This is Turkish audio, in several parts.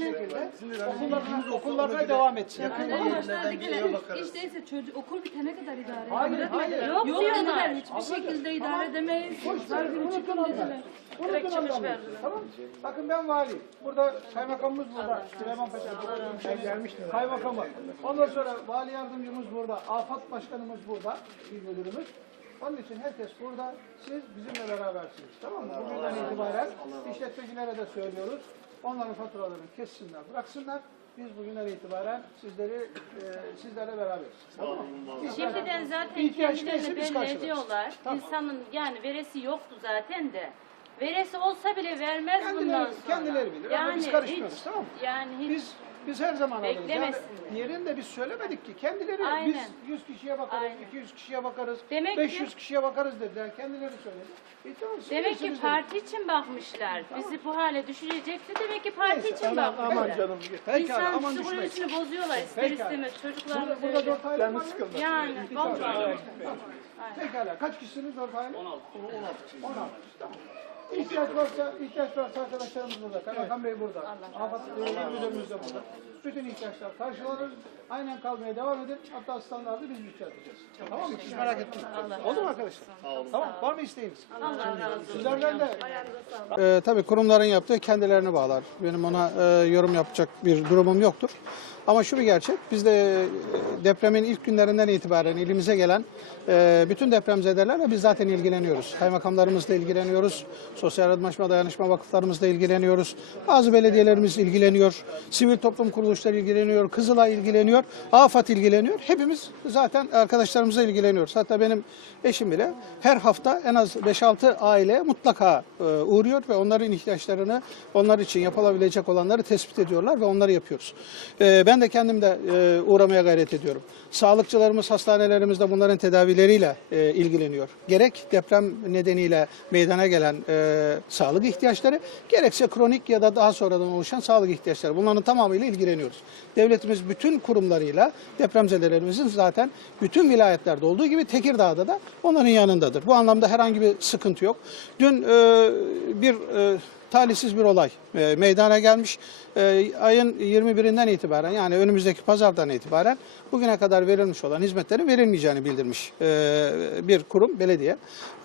şekilde okullarına, okullarına devam etsin. Hiç değilse çocuk okul bitene kadar idare Hayır, hayır. Yok, Yok diyorlar. Hiçbir şekilde idare edemeyiz. Her gün çıkın dediler. Unutun onları. Tamam. Bakın ben valiyim. Burada kaymakamımız burada. Süleyman Paşa. Ben gelmiştim. Kaymakamı. Ondan sonra vali yardımcımız burada. Afat başkanımız burada. İl müdürümüz. Onun için herkes burada. Siz bizimle berabersiniz. Tamam mı? Bugünden itibaren işletmecilere de söylüyoruz. Onların faturalarını kessinler, bıraksınlar. Biz bugünden itibaren sizleri e, sizlerle beraberiz. Tamam mı? Şimdiden zaten İhtiyaç kendilerini neyse biz belli karşılarız. ediyorlar. Tamam. İnsanın yani veresi yoktu zaten de. Veresi olsa bile vermez Kendileri- bundan sonra. kendileri bilir ama biz karışmıyoruz, hiç, tamam mı? Yani hiç. Biz biz her zaman alırız. Yani Beklemesinler. yerini de biz söylemedik ki. Kendileri Aynen. biz 100 kişiye bakarız, Aynen. 200 kişiye bakarız, Demek ki- 500 kişiye bakarız dediler. Kendileri söyledi. E tamam, Demek ki bilirsiniz parti için bakmışlar. Bizi bu hale düşürecekti. Demek ki parti Neyse, için aman, bakmışlar. aman canım. Pekala, İnsan aman düşmeyin. psikolojisini bozuyorlar. İster Pekala. istemez çocuklarımız Burada, burada öyle. dört aile var mı? Yani vallahi. Pekala. Kaç kişisiniz dört aile? 16. 16 kişi. 16 kişi. Tamam. İhtiyaç varsa, ihtiyaç varsa arkadaşlarımız burada. Kaymakam Bey burada. Afat Müdürümüz de burada. Bütün ihtiyaçlar karşılanır. Aynen kalmaya devam edin. Hatta standartı biz yükselteceğiz. Tamam mı? Hiç merak etmeyin. Oldu mu arkadaşlar? Tamam. Var mı isteğiniz? Allah razı olsun. Sizlerden de. Ee, tabii kurumların yaptığı kendilerini bağlar. Benim ona e, yorum yapacak bir durumum yoktur. Ama şu bir gerçek, biz de e, depremin ilk günlerinden itibaren ilimize gelen e, bütün depremzedelerle biz zaten ilgileniyoruz. Kaymakamlarımızla ilgileniyoruz, sosyal yardımlaşma dayanışma vakıflarımızla ilgileniyoruz. Bazı belediyelerimiz ilgileniyor, sivil toplum kuruluşları ilgileniyor, Kızılay ilgileniyor, AFAD ilgileniyor. Hepimiz zaten arkadaşlarımızla ilgileniyoruz. Hatta benim eşim bile her hafta en az 5-6 aile mutlaka e, uğruyor ve onların ihtiyaçlarını, onlar için yapılabilecek olanları tespit ediyorlar ve onları yapıyoruz. E, ben de kendim de e, uğramaya gayret ediyorum. Sağlıkçılarımız hastanelerimizde bunların tedavileriyle e, ilgileniyor. Gerek deprem nedeniyle meydana gelen e, sağlık ihtiyaçları, gerekse kronik ya da daha sonradan oluşan sağlık ihtiyaçları. Bunların tamamıyla ilgileniyoruz. Devletimiz bütün kurumlarıyla depremzedelerimizin zaten bütün vilayetlerde olduğu gibi Tekirdağ'da da onların yanındadır. Bu anlamda herhangi bir sıkıntı yok. Dün e, bir e, talihsiz bir olay e, meydana gelmiş. E, ayın 21'inden itibaren yani önümüzdeki pazardan itibaren bugüne kadar verilmiş olan hizmetlerin verilmeyeceğini bildirmiş e, bir kurum, belediye.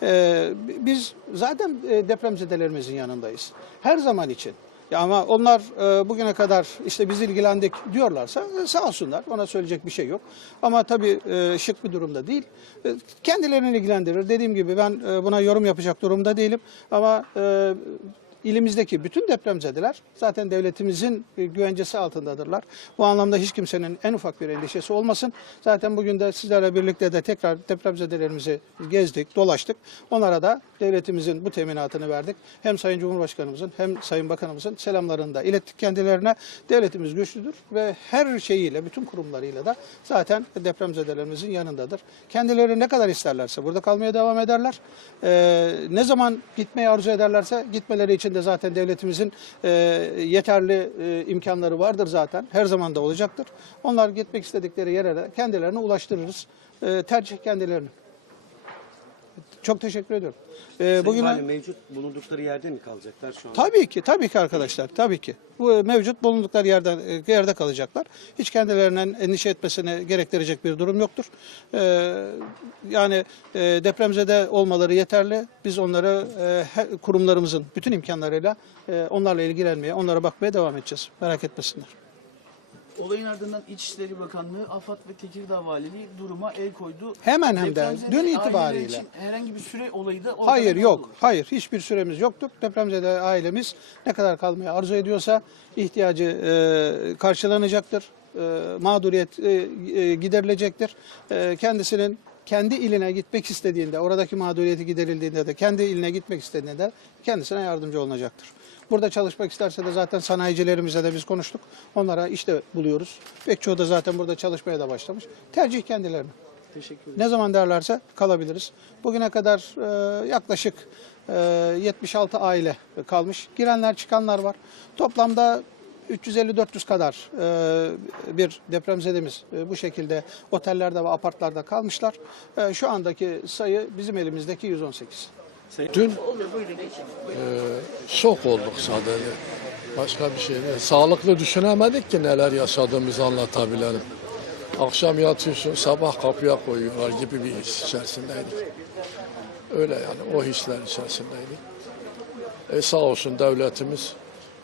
E, biz zaten e, depremzedelerimizin yanındayız. Her zaman için. Ya ama onlar e, bugüne kadar işte biz ilgilendik diyorlarsa e, sağ olsunlar. Ona söyleyecek bir şey yok. Ama tabii e, şık bir durumda değil. E, kendilerini ilgilendirir. Dediğim gibi ben e, buna yorum yapacak durumda değilim. Ama e, ilimizdeki bütün depremzedeler zaten devletimizin güvencesi altındadırlar. Bu anlamda hiç kimsenin en ufak bir endişesi olmasın. Zaten bugün de sizlerle birlikte de tekrar depremzedelerimizi gezdik, dolaştık. Onlara da devletimizin bu teminatını verdik. Hem Sayın Cumhurbaşkanımızın hem Sayın Bakanımızın selamlarını da ilettik kendilerine. Devletimiz güçlüdür ve her şeyiyle, bütün kurumlarıyla da zaten depremzedelerimizin yanındadır. Kendileri ne kadar isterlerse burada kalmaya devam ederler. Ee, ne zaman gitmeyi arzu ederlerse gitmeleri için de zaten devletimizin e, yeterli e, imkanları vardır zaten. Her zaman da olacaktır. Onlar gitmek istedikleri yere de kendilerine ulaştırırız. E, tercih kendilerine. Çok teşekkür ediyorum. E, Sayın bugün Valim, mevcut bulundukları yerde mi kalacaklar şu an? Tabii ki, tabii ki arkadaşlar, tabii ki. Bu mevcut bulundukları yerden e, yerde kalacaklar. Hiç kendilerinden endişe etmesine gerektirecek bir durum yoktur. Ee, yani e, depremzede olmaları yeterli. Biz onları e, her- kurumlarımızın bütün imkanlarıyla e, onlarla ilgilenmeye, onlara bakmaya devam edeceğiz. Merak etmesinler. Olayın ardından İçişleri Bakanlığı, AFAD ve Tekirdağ Valiliği duruma el koydu. Hemen hem de Depremzede dün aileler itibariyle. için herhangi bir süre olayı da Hayır yok. kaldı. Hayır hiçbir süremiz yoktur. Depremzede ailemiz ne kadar kalmayı arzu ediyorsa ihtiyacı e, karşılanacaktır. E, mağduriyet e, e, giderilecektir. E, kendisinin kendi iline gitmek istediğinde, oradaki mağduriyeti giderildiğinde de kendi iline gitmek istediğinde de kendisine yardımcı olunacaktır. Burada çalışmak isterse de zaten sanayicilerimize de biz konuştuk. Onlara işte buluyoruz. Pek çoğu da zaten burada çalışmaya da başlamış. Tercih kendilerine. Teşekkür ederim. Ne zaman derlerse kalabiliriz. Bugüne kadar e, yaklaşık e, 76 aile kalmış. Girenler çıkanlar var. Toplamda 350-400 kadar e, bir depremzedemiz e, bu şekilde otellerde ve apartlarda kalmışlar. E, şu andaki sayı bizim elimizdeki 118. Dün e, şok olduk sadece. Başka bir şey değil. Sağlıklı düşünemedik ki neler yaşadığımızı anlatabilelim. Akşam yatıyorsun, sabah kapıya koyuyorlar gibi bir his içerisindeydik. Öyle yani o hisler içerisindeydik. E sağ olsun devletimiz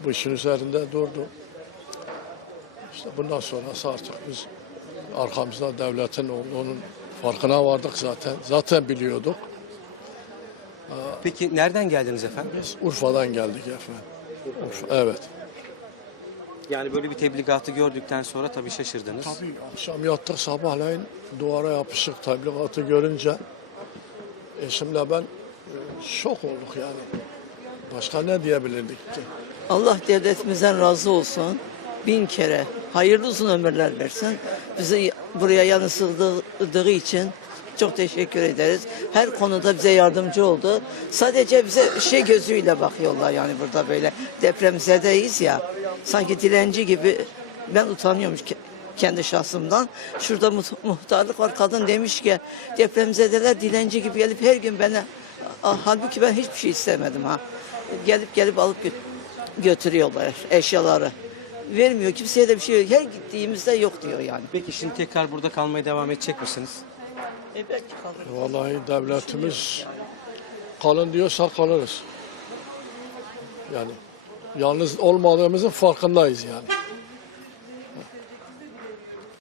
bu işin üzerinde durdu. İşte bundan sonrası artık biz arkamızda devletin olduğunun farkına vardık zaten. Zaten biliyorduk. Peki nereden geldiniz efendim? Biz Urfa'dan geldik efendim. Urfa, evet. Yani böyle bir tebligatı gördükten sonra tabii şaşırdınız. Tabii akşam yattık sabahleyin duvara yapışık tebligatı görünce eşimle ben e, şok olduk yani. Başka ne diyebilirdik ki? Allah devletimizden razı olsun. Bin kere hayırlı uzun ömürler versin. Bizi buraya yanı sığdırdığı için çok teşekkür ederiz. Her konuda bize yardımcı oldu. Sadece bize şey gözüyle bakıyorlar yani burada böyle depremzedeyiz ya. Sanki dilenci gibi ben utanıyormuş ke- kendi şahsımdan. Şurada muht- muhtarlık var. Kadın demiş ki depremzedeler dilenci gibi gelip her gün bana Ah, halbuki ben hiçbir şey istemedim ha. Gelip gelip alıp gö- götürüyorlar eşyaları. Vermiyor kimseye de bir şey yok. Her gittiğimizde yok diyor yani. Peki şimdi tekrar burada kalmaya devam edecek misiniz? Vallahi devletimiz kalın diyorsa kalırız. Yani yalnız olmadığımızın farkındayız yani.